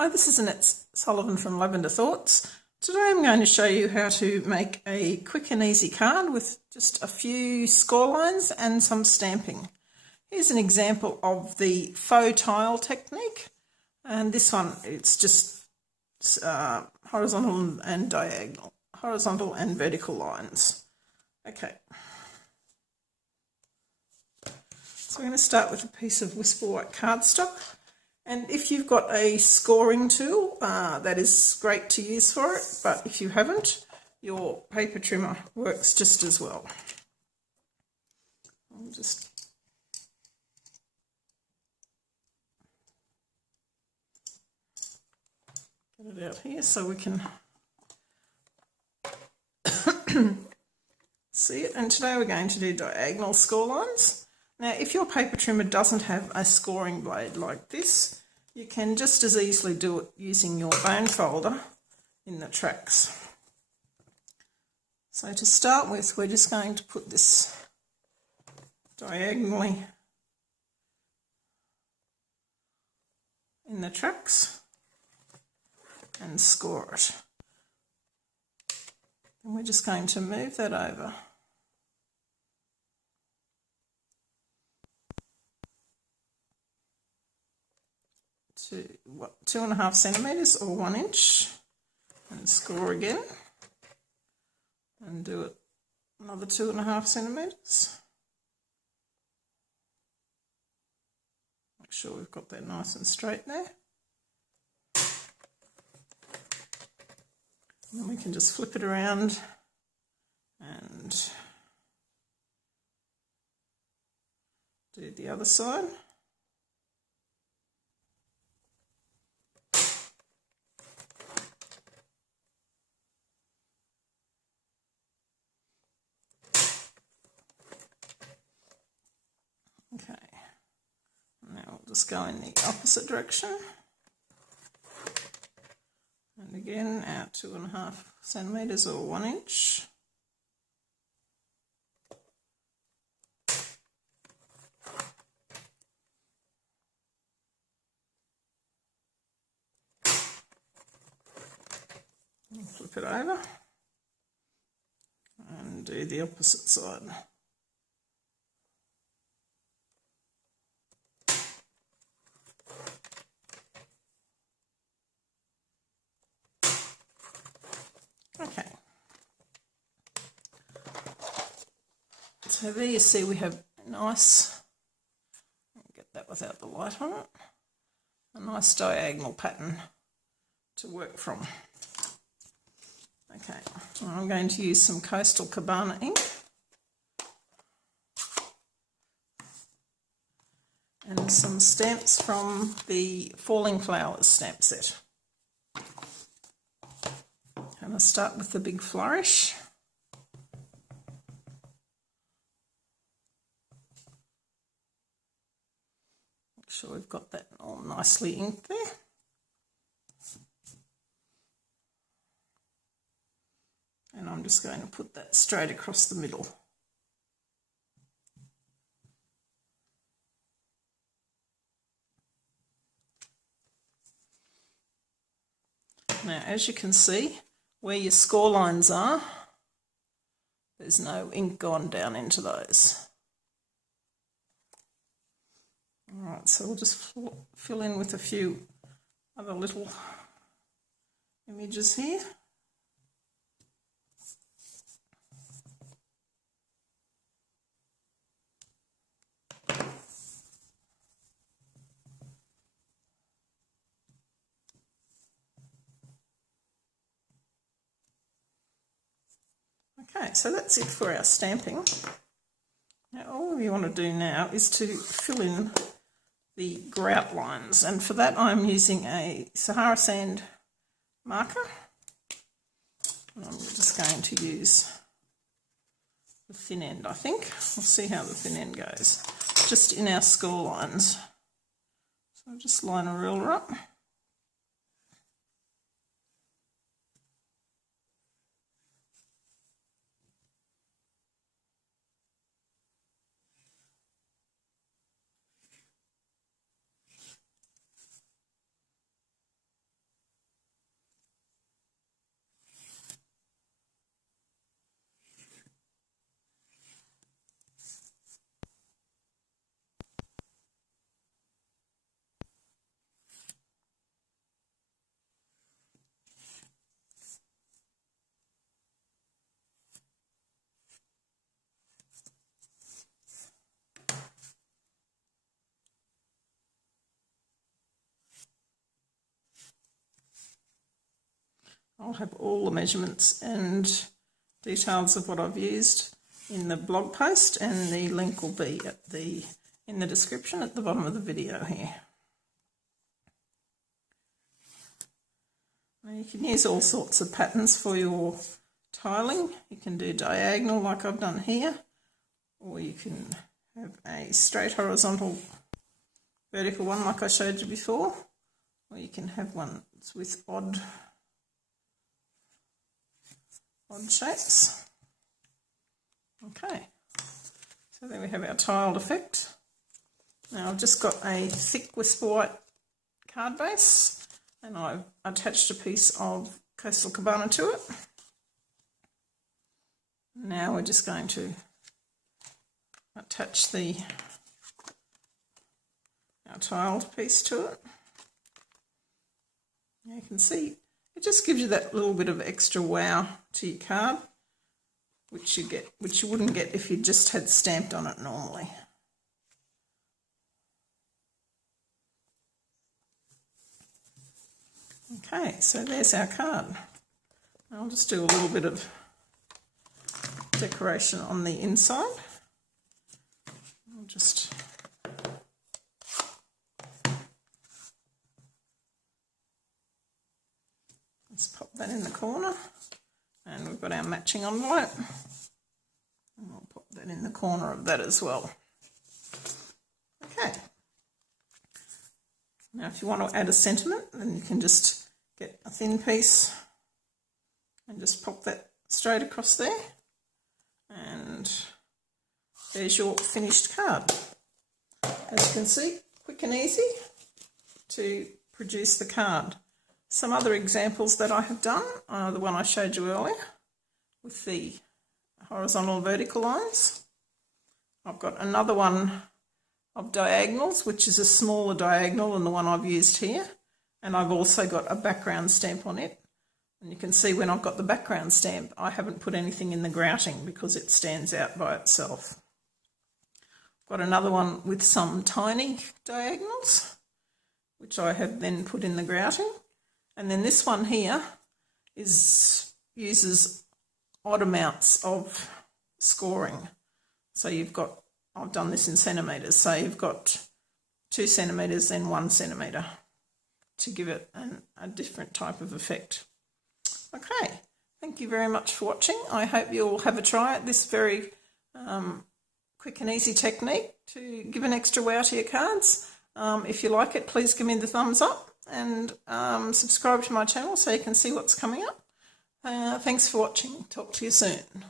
Hi, this is Annette Sullivan from Lavender Thoughts. Today I'm going to show you how to make a quick and easy card with just a few score lines and some stamping. Here's an example of the Faux Tile Technique, and this one it's just horizontal and diagonal, horizontal and vertical lines. Okay, so we're going to start with a piece of Whisper White cardstock. And if you've got a scoring tool, that is great to use for it, but if you haven't, your paper trimmer works just as well. I'll just get it out here so we can see it. And today we're going to do diagonal score lines. Now, if your paper trimmer doesn't have a scoring blade like this, you can just as easily do it using your bone folder in the tracks. So to start with, we're just going to put this diagonally in the tracks and score it. And we're just going to move that over to 2.5 centimetres or 1 inch and score again and do it another 2.5 centimetres. Make sure we've got that nice and straight there. And then we can just flip it around and do the other side. Okay, now we'll just go in the opposite direction. And again, our 2.5 centimetres or 1 inch. And flip it over and do the opposite side. Okay, so there you see we have a nice, get that without the light on it, a nice diagonal pattern to work from. Okay, I'm going to use some Coastal Cabana ink and some stamps from the Falling Flowers stamp set. And I'll start with the big flourish. Make sure we've got that all nicely inked there. And I'm just going to put that straight across the middle. Now, as you can see, where your score lines are, there's no ink gone down into those. Alright, so we'll just fill in with a few other little images here. Okay, so that's it for our stamping. Now all we want to do now is to fill in the grout lines, and for that I'm using a Sahara sand marker. And I'm just going to use the thin end, I think. We'll see how the thin end goes, just in our score lines. So I'll just line a ruler up. I'll have all the measurements and details of what I've used in the blog post, and the link will be in the description at the bottom of the video here. Now you can use all sorts of patterns for your tiling. You can do diagonal like I've done here, or you can have a straight horizontal vertical one like I showed you before, or you can have one with odd shapes. Okay, so there we have our tiled effect. Now I've just got a thick Whisper White card base, and I've attached a piece of Coastal Cabana to it. Now we're just going to attach our tiled piece to it. Now you can see it just gives you that little bit of extra wow to your card, which you wouldn't get if you just had stamped on it normally. Okay, so there's our card. I'll just do a little bit of decoration on the inside. I'll just pop that in the corner, and we've got our matching envelope, and I'll pop that in the corner of that as well. Okay, now if you want to add a sentiment, then you can just get a thin piece and just pop that straight across there, and there's your finished card. As you can see, quick and easy to produce the card. Some other examples that I have done are the one I showed you earlier with the horizontal and vertical lines. I've got another one of diagonals, which is a smaller diagonal than the one I've used here, and I've also got a background stamp on it. And you can see when I've got the background stamp, I haven't put anything in the grouting because it stands out by itself. Got another one with some tiny diagonals, which I have then put in the grouting. And then this one here uses odd amounts of scoring. So I've done this in centimetres, so you've got 2 centimetres and 1 centimetre to give it a different type of effect. Okay, thank you very much for watching. I hope you all have a try at this very quick and easy technique to give an extra wow to your cards. If you like it, please give me the thumbs up, and subscribe to my channel so you can see what's coming up. Thanks for watching. Talk to you soon.